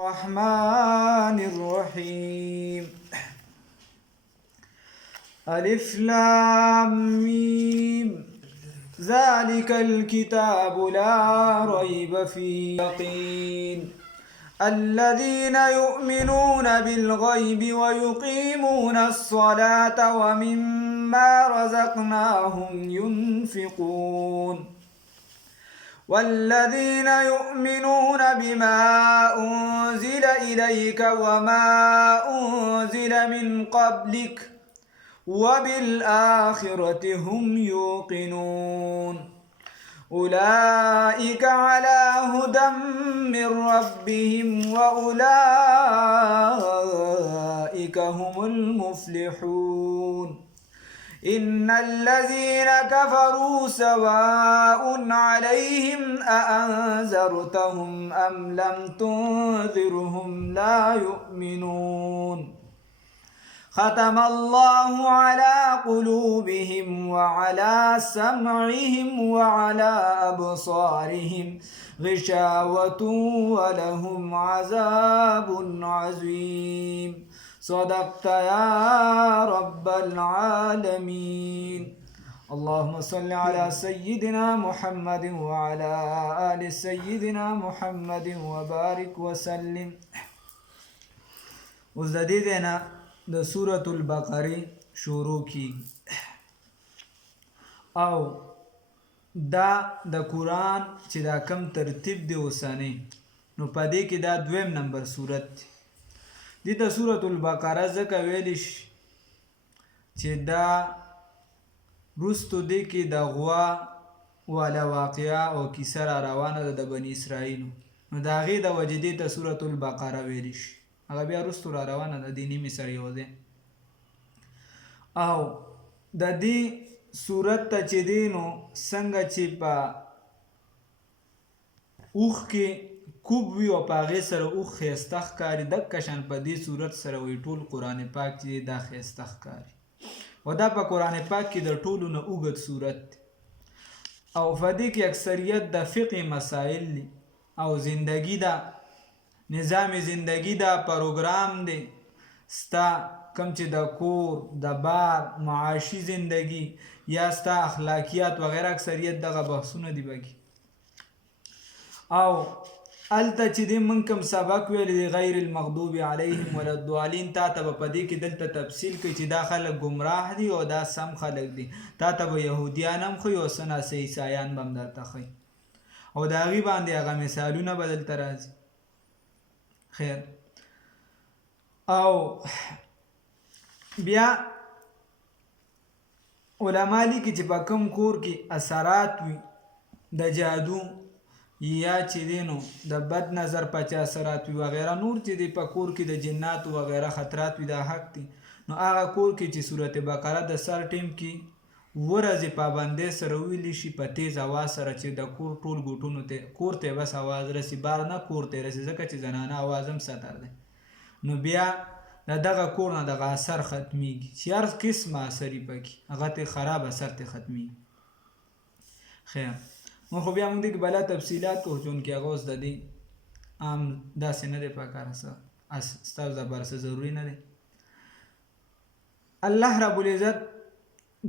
الرحمن الرحيم ألف لام ميم ذلك الكتاب لا ريب فيه يقين الذين يؤمنون بالغيب ويقيمون الصلاة ومما رزقناهم ينفقون والذين يؤمنون بما أنزل إليك وما أنزل من قبلك وبالآخرة هم يوقنون أولئك على هدى من ربهم وأولئك هم المفلحون إن الذين كفروا سواء عليهم أأنذرتهم أم لم تنذرهم لا يؤمنون ختم الله على قلوبهم وعلى سمعهم وعلى أبصارهم غشاوة ولهم عذاب عظيم صدقت يا رب العالمين اللهم صل على سيدنا محمد وعلى آل سيدنا محمد وبارك وسلم. اوس د دې نه د سورة البقره شروع کی او دا د قرآن چې دا کم ترتیب دی اوسنی نو په دې کې دا دویم نمبر سورت دی. دې ته سورة البقره ځکه ویلی شي چې دا وروستو دې کې د غوا والا واقعه او کیسه را روانه ده د بني اسرائیلو، نو د هغې د وجې دې ته سورة البقره ویلی شي. هغه بیا وروستو را روانه ده د نیمې سره یو دی. او د دې صورت ته چې دی نو څنګه چې په اوښ کې کوب وي او په هغې سره اوښ ښایسته ښکاري، دقه شان په دې صورت سره وایي ټول قرآن پاک چې دی دا ښایسته ښکاري. او دا په قرآن پاک کې د ټولو نه اوږد صورت دی او په دې کې اکثریت د فقه مسایل دي او زندگی دا نظام زندگی دا پروګرام دی ستا کم چې د کور د بار معاشي زندگی یا ستا اخلاقیات وغیره اکثریت دغه بحثونه دي بګي. او الته چې دی موږ کوم سبق ویلی دی غیر المغضوب علیهم ولا الضالین، تا ته به په دې کې دلته تفصیل کوي چې دا خلک ګمراه دي او دا سم خلک دي. تا ته به یهودیان هم ښیي او څه ناڅه عیسایان به هم درته ښیي او د هغې باندې هغه مثالونه به دلته راځي. خیر، او بیا علما لیکي چې په کوم کور کې اثرات وي د جادو یا چې دی نو د بد نظر پچا اثرات وي وغیره نور چې دی په کور کې د جناتو وغیره خطرات وي دا حق دی. نو هغه کور کې چې صورت بقره د سر ټیم کې ورځې پابندۍ سره ویلی شي په تیز اواز سره چې د کور ټول ګوټونو ته کور ته بس اواز رسي، بار نه کور ته رسي، ځکه چې زنانه اواز هم سطر دی. نو بیا د دغه کور نه دغه اثر ختمیږي چې هر قسمه اثر یې پکې هغه ته خراب اثر ته ختمیږي. خیر، نو خو بیا موږ دې کې بلا تفصیلات کوو چونکې هغه اوس د دې عام داسې نه دی پکار، ستاسو دپاره څه ضروري نه دی. الله رب العزت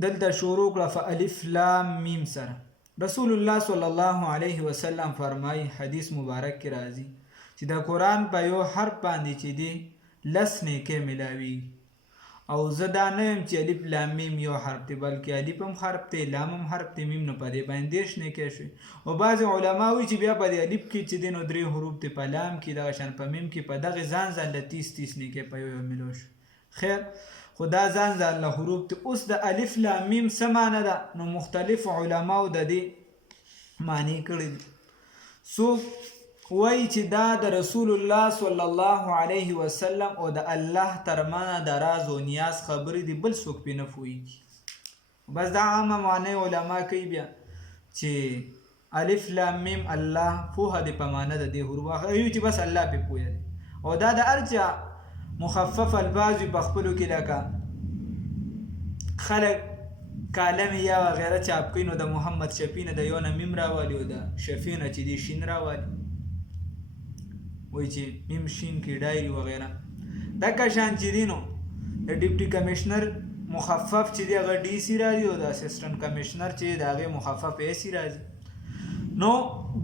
دلته شروع کړه په الف لام میم سره. رسول الله صلی الله علیه وسلم فرمایي حدیث مبارک کې راځي چې د قرآن په یو حرف باندې چې دی 10 نیکۍ ملاویږي. او زه دا نه یم چې الف لام میم یو حرف دی، بلکې الف هم حرف دی، لام هم حرف دی، میم نو په دې باندې 10 نیکۍ شوي. او بعضې علما وایي چې بیا په دې الف کې چې دی نو 3 حروف دی، په لام کې دغه شان په میم کې په دغې ځان ځانله 30 نیکۍ په یو ملو شو. خیر، خو دا ځان ځانله حروف دی. اوس د الف لام میم څه معنی ده؟ نو مختلف علماو د دې معنی کړي دي. څوک وایي چې دا د رسول الله صلی الله علیه وسلم او د الله ترمنه د راز و نیاز خبرې دي، بل څوک پې نه پوهېږي. بس دا عامه معنی علما کوي بیا چې الف لام میم الله پوهه دی په معنی د دې حروف، هغه چې بس الله پې پوهه دی. او دا د هر چا مخفف الفاظ په خپلو کې لکه خلک کالم یا وغیره چاپ کوي نو د محمد شفیع نه د یو نه میم راوالي او د شفیع نه چې دی شین راوالي. وایي چې میم شین کې ډایري وغیره. دغه شان چې دی نو د ډیپټي کمیشنر مخفف چې دی هغه ډي سي راځي او د اسسټنټ کمیشنر چې د هغې مخفف اے سي راځي. نو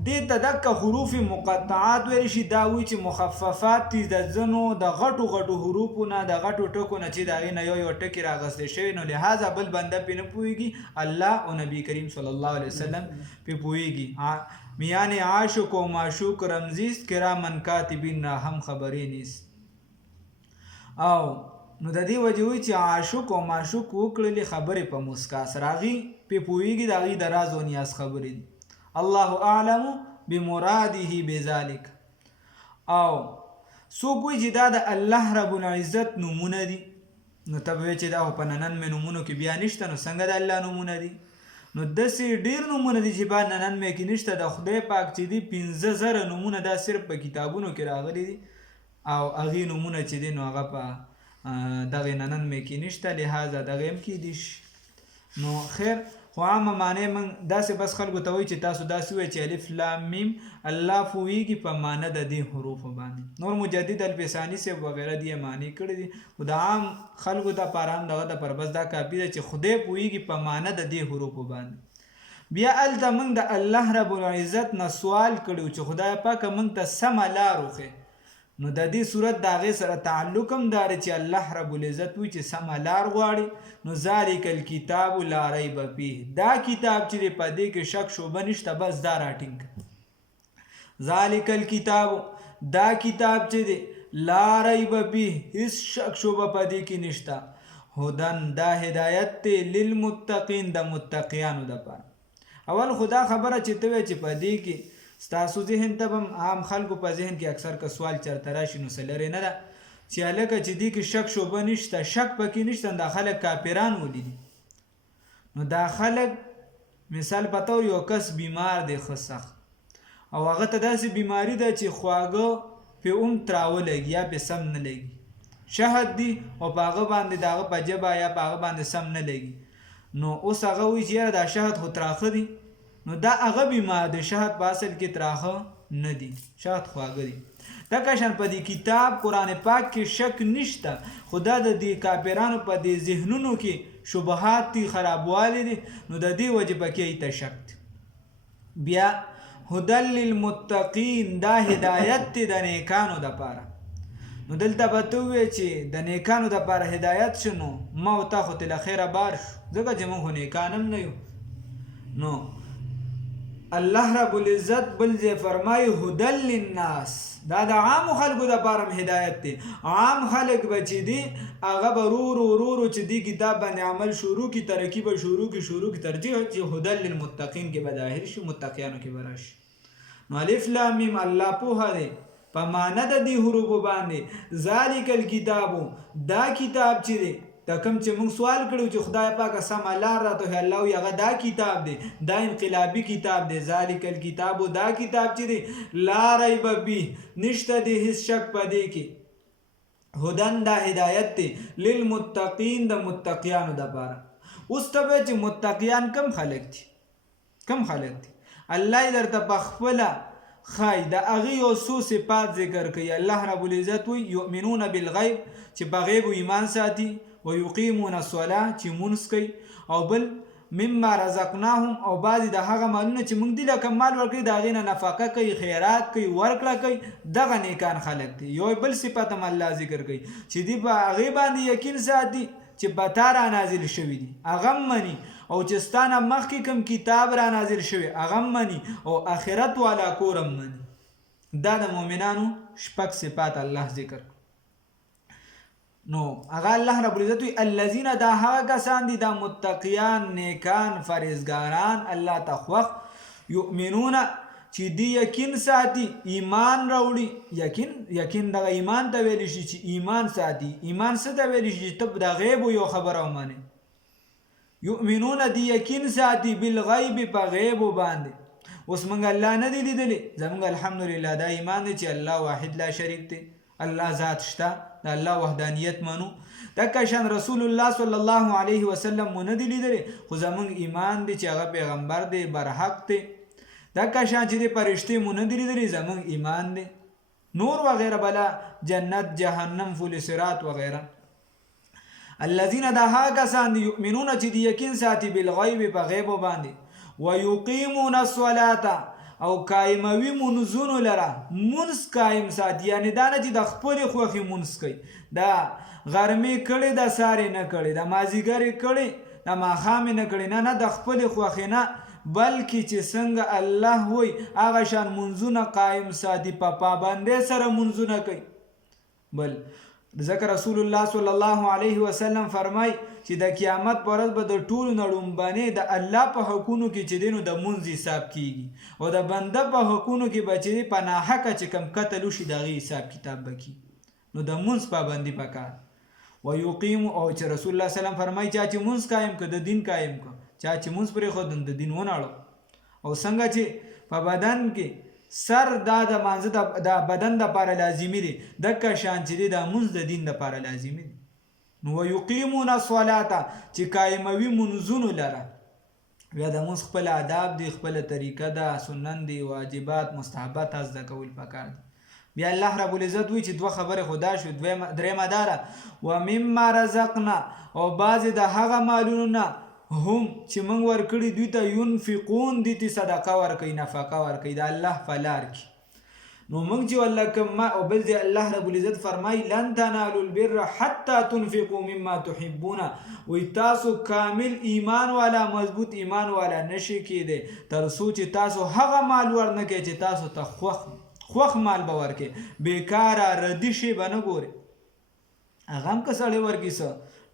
دې ته دغه حروف مقطعات ویل شي. دا وایي چې مخففات دي د ځینو د غټو غټو حروفو نه د غټو ټکو نه چې د هغې نه یو ټکي راغستی شوي، نو لهذا بل بنده پرې نه پوهېږي، الله او نبي کریم صلی الله علیه وسلم پرې پوهېږي. میان عاشق و معشوق رمزیست، کرامن کاتبین نه هم خبرې نیست. او نو د دې وجې وایي چې عاشق او معشوق وکړلې خبرې په مسکا سره، هغې پرې پوهېږي د هغې د راز و نیاز خبرې دي. الله اعلم بمراده بذلک. او څوک وایي چې دا د الله رب العزت نومونه دي، نو ته به وایې چې دا خو په ننن مې نومونو کې بیا نشته، نو څنګه د الله نومونه دي؟ نو داسې ډېر نومونه دي چې په ننن مې کې نشته. د خدای پاک چې دي 15,000 نومونه دا صرف په کتابونو کې راغلي دي، او هغې نومونه چې دي نو هغه په دغې ننن مې کې نشته، لهذا دغې هم کېدی شي. نو خیر خو عامه معنی موږ داسې بس خلکو ته وایي چې تاسو داسې وایئ چې الف لام میم الله پوهېږي په معنی د دې حروفو باندې. نور مجدد الفساني صاحب وغیره دې معنی کړي دي، خو د عام خلکو ته په ارام دغه دپاره بس دا کافي ده چې خدای پوهېږي په معنی د دې حروفو باندې. بیا هلته موږ د الله رب العزت نه سوال کړی چې خدای پاکه موږ ته سمه لار وښیې. نو د دې صورت د هغې سره تعلق هم دا دی چې الله رب العزت وایي چې سمه لار غواړي. نو ذلک الکتاب لا ریب فیه، دا کتاب چې دی په دې کې شک شبهه نشته، بس دا راټینګ. ذلک الکتاب، دا کتاب چې دی لا ریب فیه، هیڅ شک شبهه په دې کې نشته. هدن، دا هدایت دی للمتقین، د متقیانو دپاره. اول خو دا خبره چې ته وایې چې په دې کې ستاسو ذهن ته به عام خلکو په ذهن کې اکثر که سوال چرته راشي نو څه لرې نه ده چې هلکه چې دې کې شک شبهه نشته، شک پکې نشته، دا خلک کافران ولیدي. نو دا خلک مثال په طور یو کس بیمار دی ښه سخت، او هغه ته داسې بیماري ده چې خواږه پې هم تراوه لګي یا پې سم نه لګي، شهد دی او په هغه باندې د هغه په ژبه یا په هغه باندې سم نه لګي. نو اوس هغه وایي چې یاره دا شهد خو تراخه دی، نو دا هغه بیمار دی، شهد په اصل کې تراخه نه دي، شهد خواږه دي. دغه شان په دې کتاب قرآن پاک کې شک نشته، خو دا د دې کافرانو په دې ذهنونو کې شبهات دي، خرابوالی دي، نو د دې وجې پکې ایته شک دی. بیا هدن للمتقین، دا هدایت دی د نیکانو دپاره. نو دلته به ته ووایې چې د نیکانو دپاره هدایت شو، نو ما او تا خو تله خیره بار شو، ځکه چې موږ خو نیکان هم نه یو. نو الله رب العزت بل ځای فرمایي هدن للناس، دا د عامو خلکو دپاره هم هدایت دی. عام خلک به چې دي هغه به ورو ورو چې دې کتاب باندې عمل شروع کړي، ترقي به شروع کړي، ترجیح چې هدن للمتقین کې به ظاهر شي، متقیانو کې به راشي. نو الف لام میم الله پوهه دی په معنی د دې حروفو باندې. ذالک الکتاب، دا کتاب چې دی دا کوم چې موږ سوال کړو چې خدای پاکه سمه لار راته وښیي، الله وایي هغه دا کتاب دی، دا انقلابي کتاب دی. ذالک الکتاب، دا کتاب چې دی لا ریب فیه، نشته دی هیڅ شک په دې کې. هدن، دا هدایت دی للمتقین، د متقیانو دپاره. اوس ته به چې متقیان کم خلک دي، کم خلک دي؟ الله یې درته په خپله ښایي د هغې یو څو صفات ذکر کوي. الله رب العزت وایي یؤمنون بالغیب، چې په غیبو ایمان ساتي، ویقیمون الصلاة، چې مونځ کوي، او بل مما رزقناهم، او بعضې د هغه مالونه چې موږ دي لکه مال ورکوي د هغې نه نفقه کوي، خیرات کوي، ورکړه کوي، دغه نیکان خلک دي. یو بل صفت هم الله ذکر کوي چې دی په هغې باندې یقین ساتي چې په تا را نازل شوي دي، هغه هم مني، او چې ستا نه مخکې کوم کتاب را نازل شوی هغه هم مني، او آخرت والا کور هم مني. دا د مؤمنانو شپږ صفات الله ذکر. نو هغه الله رب العزت وی الذین، دا هغه کسان دي، دا متقیان، نیکان، فرهیزګاران، الله ته خوښ، یؤمنون، چې دی یقین ساتي، ایمان راوړي. یقین دغه ایمان ته ویلی شي چې ایمان ساتي. ایمان څه ته ویلی شي؟ چې ته د غیبو یو خبره ومنې. یؤمنون، دی یقین ساتي، بالغیب، په غیبو باندې. اوس موږ الله نه دی لیدلی، زموږ الحمدلله دا ایمان دی چې الله واحد لا شریک دی، الله ذات شته، د الله وحدانیت منو. دغه شان رسول الله صلی الله علیه وسلم مو نه دی لیدلی، خو زموږ ایمان دی چې هغه پیغمبر دی، برحق دی. دغه شان چې د فرشتې مو نه دی لیدلی، زموږ ایمان دی. نور وغیرہ بلا جنت جهنم فول صراط وغیرہ. الذين دا ها کسان یؤمنون چې دی یقین ساتي بالغیب په غیب باندې ويقيمون الصلاه او قائموي منځونو لره منځ قائم ساتي یعنی دا نه چې د خپل خوخي منځ کوي دا غرمه کړي د ساري نه کړي د مازیګر کړي د ماخام نه کړي نه د خپل خوخي نه بلکې چې څنګه الله وای هغه شان منځونه قائم ساتي په پابندۍ سره منځونه کوي. بل ذکر رسول الله صلی الله علیه وسلم فرمای چې د قیامت پر ورځ به د ټولو نړومبنې د الله په حقونو کې چې دینو د منځ حساب کیږي او د بنده په حقونو کې به چې په ناحقه چې کم قتل وشي دغه حساب کتاب بکی نو د منځ پابندي پکار و یقیم او چې رسول الله صلی الله علیه وسلم فرمای چې منځ قائم کړه د دین قائم کړه چې منځ پرې خو د دین وناړو او څنګه چې په بدن کې سر دا د مانزه د بدن د لپاره لازمي دي دکه شان چې د منځ د دین د لپاره لازمي دي. نو یقیمون الصلاه چې قائموي منځونو لره بیا د منځ خپل آداب دي خپل طریقه ده سنن دي واجبات مستحبات از د کول پکار دي. بیا الله رب العزت وی چې دوه خبره خدا شو درېمه داره و مما رزقنا او بعض د هغه مالونو نه هم چې موږ ورکړي دوی ته ينفقون دي ته صدقه ورکړي نفقه ورکړي د الله فلار کی نو موږ چې والله کما او بل ځای الله رب العزت فرمای لن تنالوا البر حتى تنفقوا مما تحبون وی تاسو کامل ایمان والا مضبوط ایمان والا نشي کېده تر څو چې تاسو هغه مال ورنه کې چې تاسو ته خوخ مال به ورکې بیکاره ردی شي به نه ګوري هغه هم که سړی ورکي څه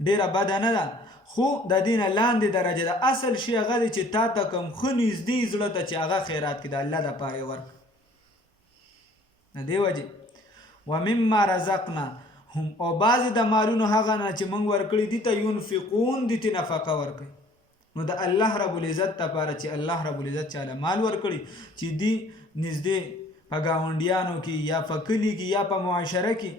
ډېره بده نه ده خو د دین لاندې درجه ده اصل شی هغه دی چې تا ته کوم ښه نږدې زړه ته چې هغه خیرات کړي د الله دپاره یې ورکړه. د دې وجې و مما رزقنا هم او بعضې د مالونو هغه نه چې موږ ورکړي دي ته ينفقون دي ته نفقه ورکوي نو د الله رب العزت دپاره چې الله رب العزت چاله مال ورکړي چې دی نږدې په ګاونډیانو کې یا په کلي کې یا په معاشره کې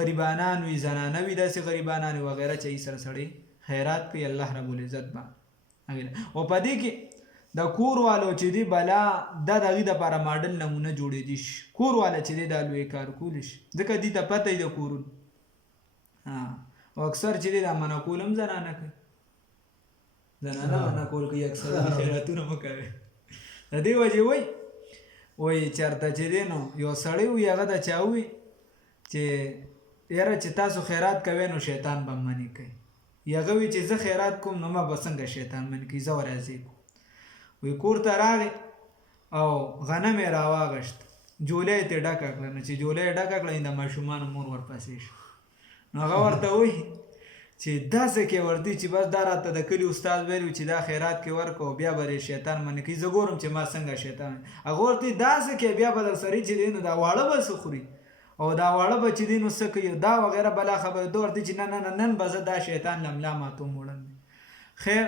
غریبانان وي زنانه وي داسې غریبانان وغیره چې یې سره سړی خیرات کوي الله رب العزت با او په دې کې د کور والو چې دی بلا د دغې دپاره ماډل نمونه جوړېدي شي کور والا چې دی دا لوی کار کولی شي ځکه دې ته پته یې د کورونو او اکثر چې دی دا منع کول هم زنانه کوي زنانه منع کول کوي اکثر خیراتونه مه کوي د دې وجې وایي چېرته چې دی نو یو سړی وي هغه د چا وي چې یاره چې تاسو خیرات کوئ نو شیطان به منې کوي یغه وی چې زه خیرات کوم نو ما به څنګه شیطان من کی زه ورځي وی کور ته راغی او غنم یې راواغشت جولې ته ډکه کړه نو چې جولې ډکه کړه د ماشومان مور ورپسې شو نو هغه ورته وی چې داسې کې ورتي چې بس دا راته د کلي استاد ویلو چې دا خیرات کې ورکو بیا به شیطان من کی زه ګورم چې ما څنګه شیطان هغه ورته داسې کې بیا به در سړي چې دی نو دا واړه به څه خوري او دا واړه به چې دی نو څه کوي دا وغیره بلا خبره ده ورته چې نه نه نن به زه دا شیطان لملا ماتوم وړم خیر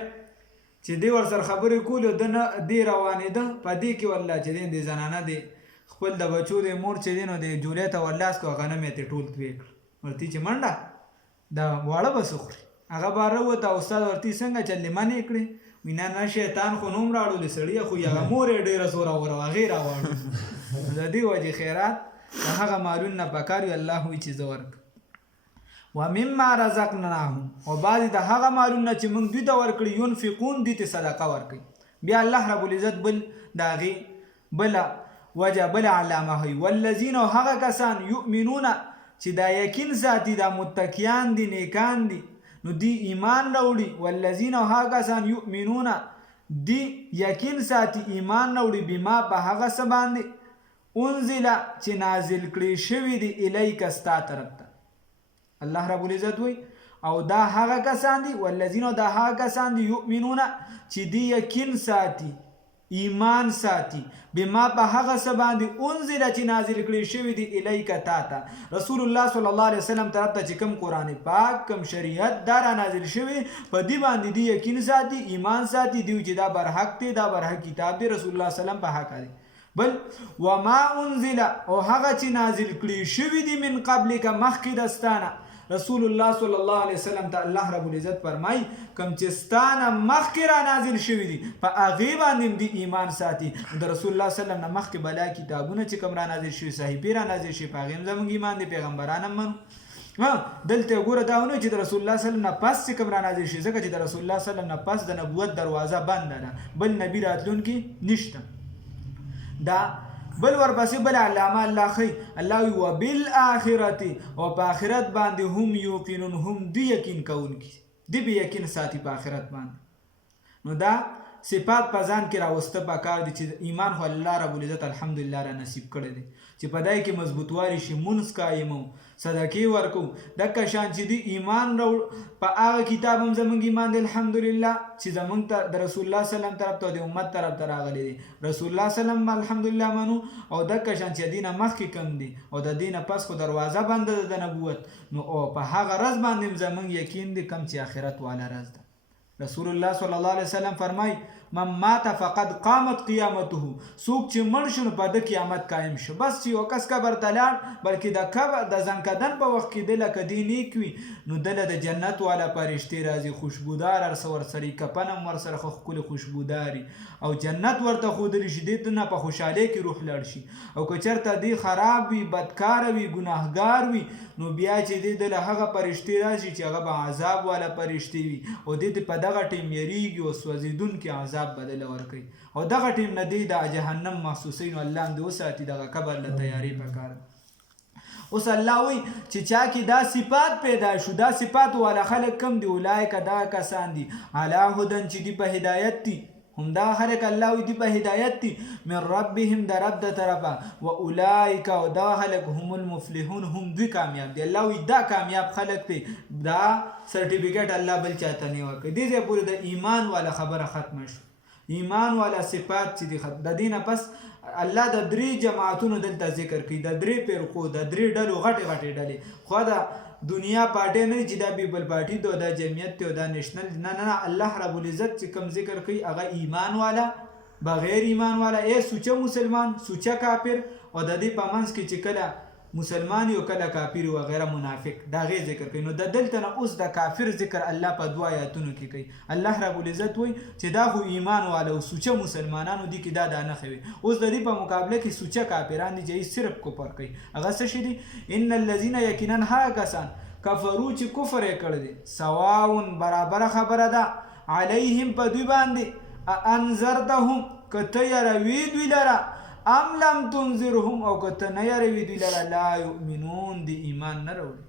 چې دی ورسره خبرې کولې ده نه دی روانېده په دې کې والله چې دی د زنانه دی خپل د بچو د مور چې دی نو د جولې ته ورلاس کړو غنم یې ټول توی کړ ورته چې منډه دا واړه به څه خوري هغه بار راووته استاد ورته څنګه چلې منې کړې وي نه شیطان خو نوم راوړلې سړي خو هغه مور یې ډېره زوره وره هغې راوړو د دې وجې خیرات هغه مالونه نه پکار وي الله وایي چې زه ورکړم و مما رزقناهم او بعضې د هغه مالونه چې موږ دوی ته ورکړي ينفقون دي ته صدقه ورکوي بیا الله رب العزت بل د هغې بله وجه بله علامه وایي والذین او هغه کسان یؤمنون چې دا یقین ساتي دا متقیان دي نیکان دي نو دی ایمان راوړي والذین او هغه کسان یؤمنون دی یقین ساتي ایمان راوړي بما په هغه څه باندې انزل چې نازل کړي شوي دي الیک ستا طرف ته الله رب العزت وی او دا هغه کسان دي والذین دا هغه کسان دي یؤمنون چې دی یقین ساتي ایمان ساتي بما په هغه څه باندې انزل چې نازل کړي شوي دي الیک تا ته رسول الله صلی الله علیه وسلم طرف ته چې کوم قرآن پاک کوم شریعت دا را نازل شوي په دې باندې دی یقین ساتي ایمان ساتي دی چې دا برحق دی دا برحق کتاب دی رسول الله صلی الله علیه وسلم په حق دی بل وما انزل او هغه چې نازل کړي شوي دي من قبل که مخکې دستانه رسول الله صلی الله علیه وسلم ته الله رب العزت فرمای کم چې ستانه مخکې را نازل شوي دي په هغې باندې دی ایمان ساتي. د رسول الله صلی الله علیه وسلم نه مخکې بلا کتابونه چې کوم را نازل شوي صحیفې را نازل شوي په هغې هم زموږ ایمان دی، پیغمبران هم منو. دلته ګوره دا ونه چې د رسول الله صلی الله علیه وسلم نه پس چې کوم را نازل شي، ځکه چې د رسول الله صلی الله علیه وسلم نه پس د نبوت دروازه بنده ده، بل نبی راتلونکي نشته. دا بل ورپسې بل علامه الله خی الله وی وبالآخرة او په آخرت باندې هم یوقنون هم دی یقین کوونکي دی به یقین ساتي په آخرت باندې. نو دا صفات په ځان کې راوسته پکار دي چې ایمان خو الله رب العزت الحمدلله را نصیب کړی دی چې په دای کې مضبوطوالي شي، مونځ قایمو، صدقې ورکو، دکه شان چې دی ایمان په هغه کتاب هم زموږ ایمان دی الحمدلله چې زموږ ته د رسول الله صلی الله علیه وسلم طرف ته د امت طرف ته راغلی دی. رسول الله صلی الله علیه وسلم الحمدلله منو او دکه شان چې دینه مخکې کم دی او د دینه پس خو دروازه بنده ده د نبوت. نو او په هغه ورځ باندې زموږ یقین دی کم چې آخرت والا ورځ ده. رسول الله صلی الله علیه وسلم فرمای من مات فقد قامت قیامته، څوک چې مړ شو نو په د قیامت قایم شو. بس چې یو کس قبر ته لاړ بلکې د قبر د ځنکدن په وخت کې دله که دی نیک وي نو دله د جنت والا فرشتې راځي خوشبودار هر څه ورسره کفن هم ورسره ښکلې خوشبوداري او جنت ورته ښودلی شي، دې ته نه په خوشحالۍ کې روح لړ شي. او که چېرته دی خراب وي، بدکاره وي، ګناهګار وي نو بیا چې دی دله هغه فرشتې راشي چې هغه به عذاب والا فرشتې وي او دې ته په دغه ټیم یریږي او سوځېدونکي عذاب بدله ورکوي او دغه ټیم نه دی د جهنم محسوسوي. نو الله هم دې وساتي دغه قبر له تیاري پکار. اوس الله وایي چې چا کې دا صفات پیدا شو، دا صفات والا خلک کم دي؟ اولئک دا کسان دي علی هدن چې دی په هدایت دي، هم دا خلک الله وی دی په هدایت دي من ربهم د رب د طرفه، و اولئک او دا خلک هم المفلحون هم دوی کامیاب دي. الله وی دا کامیاب خلک دي، دا سرټیفیکیټ الله بل چاته نه ورکوي. دې ځای پورې د ایمان والا خبره ختمه شو. ایمان والا صفات چې دي د دینه پس الله د درې جماعتونو دلته ذکر کوي، د درې فرقو، د درې ډلو غټې غټې ډلې. خو دا دنیا پارټي نه چې دا پیپل پارټي ده، دا جمعیت ده، دا نېشنل، نه نه نه. الله رب العزت چې کوم ذکر کوي هغه ایمان والا، بغیر ایمان والا، سوچه مسلمان، سوچه کافر، او د دې په منځ کې چې کله مسلمان یو کله کافر و غیره منافق، دا غي ذکر کوي. نو د دلته نه اوس د کافر ذکر الله په دوا آیاتونو کې کوي. الله رب العزت وایي چې دا خو ایمان والا او سوچه مسلمانانو دي کې دا نه خوي. اوس د دې په مقابله کې سوچه کافران دي چې صرف کفر کوي. هغه څه شي دي؟ ان الذين یقینا ها کسان کفرو چې کفر یې کړی دی، سواون برابر خبره ده، علیهم په دوی باندې انذرتهم کته یروي دوی لره، ام لم تنذرهم او کته نه یروي دوی لره لا یؤمنون دی ایمان نه راوړي.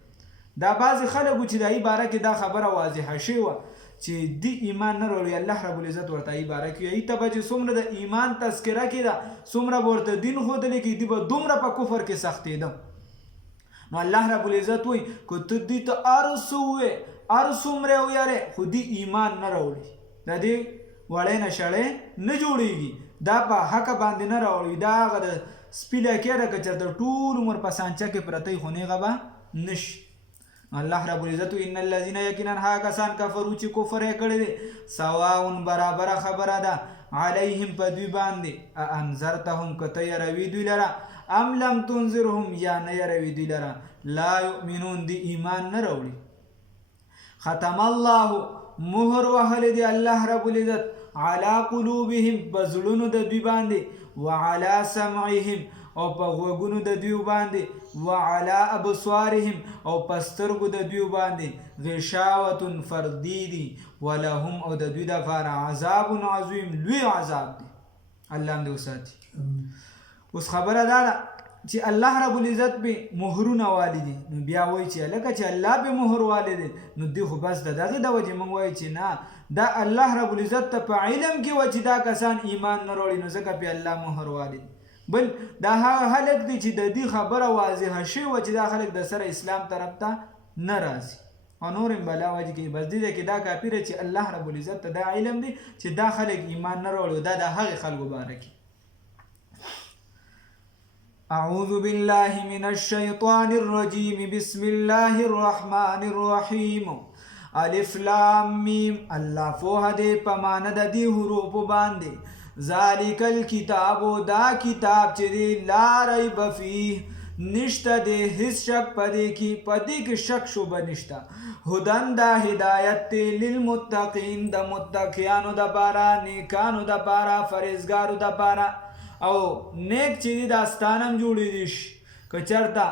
دا بعضې خلکو چې د عباره کې دا خبره واضحه شوه چې دی ایمان نه راوړي، الله رب العزت ورته عباره کې ای ته به چې څومره د ایمان تذکره کې ده څومره به ورته دین ښودلی کې دی به دومره په کفر کې سختېده. نو الله رب العزت وایي که ته دوی ته هر څه ووایې هر څومره ویارې خو دی ایمان نه راوړي، د دې وړی نه شړی نه جوړېږي، دا په حق باندې نه راوړي. دا هغه د سپي لکۍ ده که چېرته ټول عمر په سانچه کې پرتی خو نیغه به نشي. الله رب العزت ان الذين یقینا ها کسان کفرو چې کفر یې کړی دی، سواون برابره خبره ده، علیهم په دوی باندې انذرتهم که ته یروي دوی لره، ام لم تنذرهم یا نه یروي دوی لره لا یؤمنون دی ایمان نه راوړي. ختم الله مهر وهلی دی الله رب العزت علی قلوبهم په زړونو د دوی باندې، وعلى سمعهم او په غوږونو د دوی باندې، وعلى ابصارهم او په سترګو د دوی باندې، غشاوة فردیدي، ولهم او د دوی دپاره عذاب عظیم لوی عذاب دی. الله هم دې وساتي. اوس خبره دا ده چې الله رب العزت به مهرونه والی دي. نو بیا وایي چې لکه چې الله به مهر والی دی نو دی خو بس د دغې د وجې موږ وایو چې نه، دا الله رب العزت ته په علم کې و چې دا کسان ایمان نه راوړي نو ځکه پې الله مهر والی دی. بل دا هغه خلک دي چې د دې خبره واضحه شوې وه چې دا خلک د سره اسلام طرف ته نه راځي او نور هم بلا وجې کوي. بس دې کې دا کافره چې الله رب العزت ته دا علم دی چې دا خلک ایمان نه راوړي، دا د هغې خلکو باره کې. اعوذ بالله من الشیطان الرجیم بسم الله الرحمن الرحیم الف لام میم. الله پوهه دی په معنی د دې حروفو باندې. ذالک الکتاب دا کتاب چې دی لا ریب فیه نشته دی هیڅ شک پدې کې شک شوبه نشته. هدن دا هدایت دی للمتقین د متقیانو دپاره، نیکانو دپاره، فرهزګارو دپاره. او نیک چې دی دا ستانم جوړېدی شي. که چېرته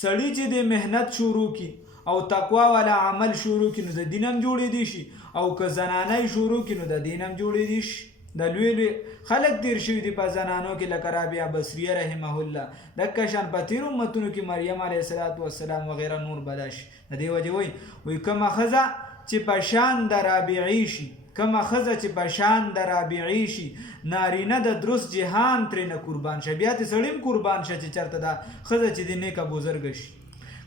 سړي چې دی محنت شروع کړي او تقوا والا عمل شروع کړي نو د دین هم جوړېدی شي، او که زنانه شروع کړي نو د دین هم جوړېدی شي. د لوی لوی خلک تیر شوي دي په زنانو کې، لکه رابعه بصریه رحمه الله، دکه شان په تېرو امتونو کې مریم علیه السلام وغیره نور به شي. د دې وجې وایي کومه ښځه چې په شان د رابعې شي، کومه ښځه چې په شان د رابعې شي، نارینه د درست جهان ترېنه قربان شه. بیا دې سړی هم قربان شه چې چېرته دا ښځه چې د نیکه بزرګه شي.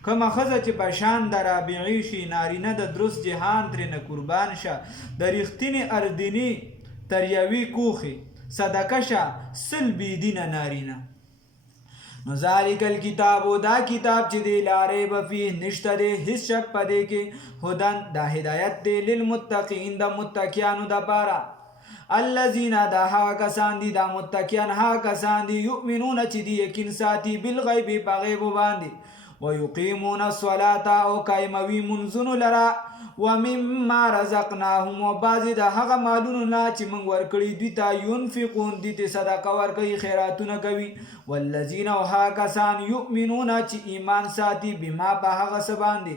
کومه ښځه چې په شان د رابعې شي، نارینه د درست جهان ترېنه قربان شه. د رښتینې اردني تر یوې کوخې صدقه شه، سل بېدینه نارینه. نو ذالک الکتاب، دا کتاب چې دی لا ریب فیه، نشته دی هیڅ شک پدې کې، هدن دا هدایت دی للمتقین د متقیانو دپاره. الذین دا هغه کسان دي، دا متقیان هغه کسان دي، یؤمنون چې دی یقین ساتي بالغیب په غیبو باندې، ویقیمون الصلاة او قایموي منځونو لره، ومما رزقناهم او بعضې د هغه مالونو نه چې موږ ورکړي دوی ته، ینفقون دوی ته صدقه ورکوي، خیراتونه کوي. والذین او هغه کسان یؤمنون چې ایمان ساتي بما په هغه څه باندې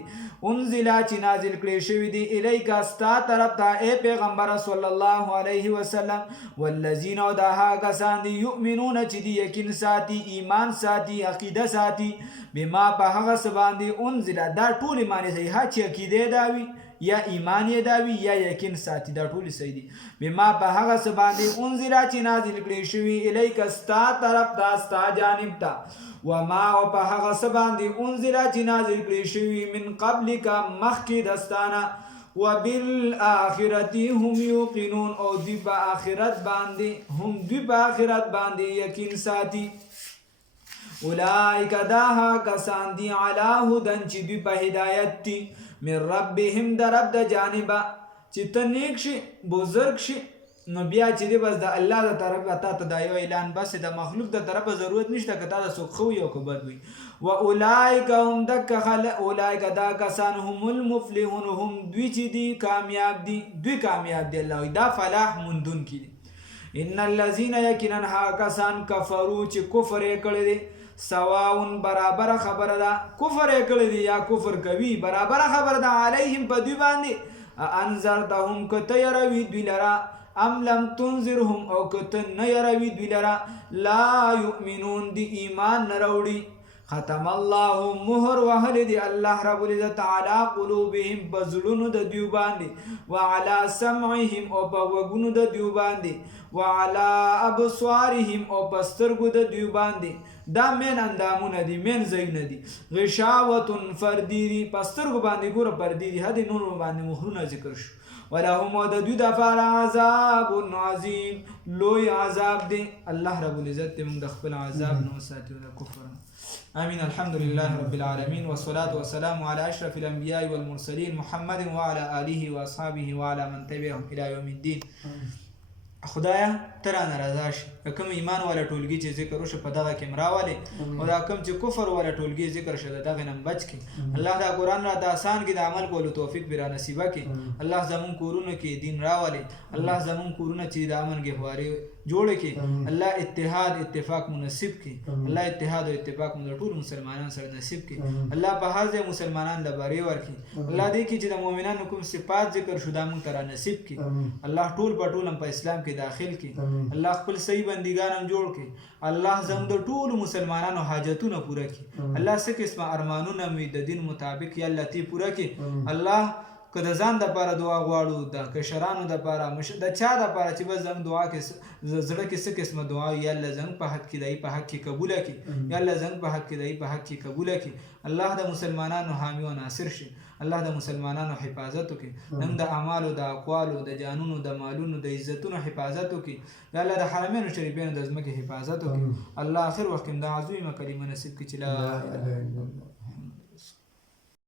انزله چې نازل کړی شوي دي الیکه ستا طرف ته ای پیغمبره صلی الله علیه وسلم. والذین او دا هغه کسان دي یؤمنون چې دی یقین ساتي، ایمان ساتي، عقیده ساتي، بما په هغه څه باندې انزله. دا ټولې معنی صحیح، چې عقیده دا وي یا ایمان یې دا وي یا یقین ساتي، دا ټولې صحیح دي. بما په هغه څه باندې انزله چې نازل کړی شوي الیکه ستا طرف ته، ستا جانب ته. وما او په هغه څه باندې انزله چې نازل کړی شوي من قبلک مخکې دستانه. وبالآخرة هم یوقنون او دوی په آخرت باندې، هم دوی په آخرت باندې یقین ساتي. اولئک دا هغه کسان دي علی هدن چې دوی په هدایت دي، من ربهم د رب د جانبه. چې ته نیک شي، بزرګ شي، نو بیا چې دی بس د الله د طرفه تا ته دا یو اعلان، بس د مخلوق د طرفه ضرورت نشته که تا د څوک ښه وي او که بد وي. و اولئک هم دکه خلک، اولئک دا کسان هم المفلحون، هم دوی چې دي کامیاب دي، دوی کامیاب دي. الله دا فلاح موندونکي دي. ان الذین یقینا هغه کسان کفرو چې کفر یې کړی دی، سواون برابر خبره ده، کفر یې کړی دی یا کفر کوي، برابر خبره ده، علیهم په دوی باندې. انذرتهم که ته یروي دوی لره، ام لم تنذرهم او که ته نه یروي دوی لره، لا یؤمنون دی ایمان نه راوړي. ختم الله مهر وهلی دی الله رب العزت علی قلوبهم په زړونو د دوی باندې، وعلى سمعهم او په غوږونو د دوی باندې، وعلى ابصارهم او په سترګو د دوی باندې. دا مین اندامونه دي، مین ځایونه دي. غشاوة فردي دي، په سترګو باندې ګوره پردي دي، هدې نورو باندې مهرونه ذکر شو. ولهم او د دوی دپاره عذاب عظیم، لوی عذاب دی. الله رب العزت دې موږ د خپل عذاب نه وساتي او د کفر نه. آمين. الحمد لله رب العالمين، والصلاة والسلام على أشرف الأنبياء والمرسلين محمد وعلى آله وأصحابه وعلى من تبعهم إلى يوم الدين. خدایا ته رانه رضا شي، کوم ایمان والا ټولګي چې ذکر وشو په دغه کې مراولې، او دا کوم چې کفر والا ټولګي ذکر شو د دغه نه بچ کړي. الله دا قرآن را د آسان کې د عمل کولو توفیق به را نصیبه کړي. الله زمون کورونو کې دین راولي، الله زمون کورونه چې د امن ګهواري جوړ کړي، الله اتحاد اتفاق منصب کړي، الله اتحاد او اتفاق موږ ټول مسلمانان سره نصیب کړي. الله په هر ځای مسلمانان له بری ورکړي. الله دې کې چې د مؤمنانو کوم صفات ذکر شو دا موږ ته نصیب کړي. الله ټول په ټول په اسلام کې داخل کی. الله خپل صحیح بندگان هم جوړ کی. الله زموږ د ټولو مسلمانانو حاجتونه پوره کی. الله څه قسمه ارمانونه مې د دین مطابق یا الله تی پوره کی. الله که د ځان دپاره دعا غواړو، د کشرانو دپاره، د چا دپاره چې بس زموږ دعا کې زړه کې څه قسمه دعا وي، یا الله زموږ په حق کې دی په حق کې قبوله کړي، یا الله زموږ په حق کې دی په حق کې قبوله کړي. الله د مسلمانانو حامی او ناصر شي. الله د مسلمانانو حفاظت وکړي. نن د اعمالو، د اقوالو، د جانونو، د مالونو، د عزتونو حفاظت وکړي. یا الله د حرمینو شریفینو د ځمکې حفاظت وکړي. الله آخر وخت کې د عظیمه کلمه نصیب کړي چې لا اله الا الله.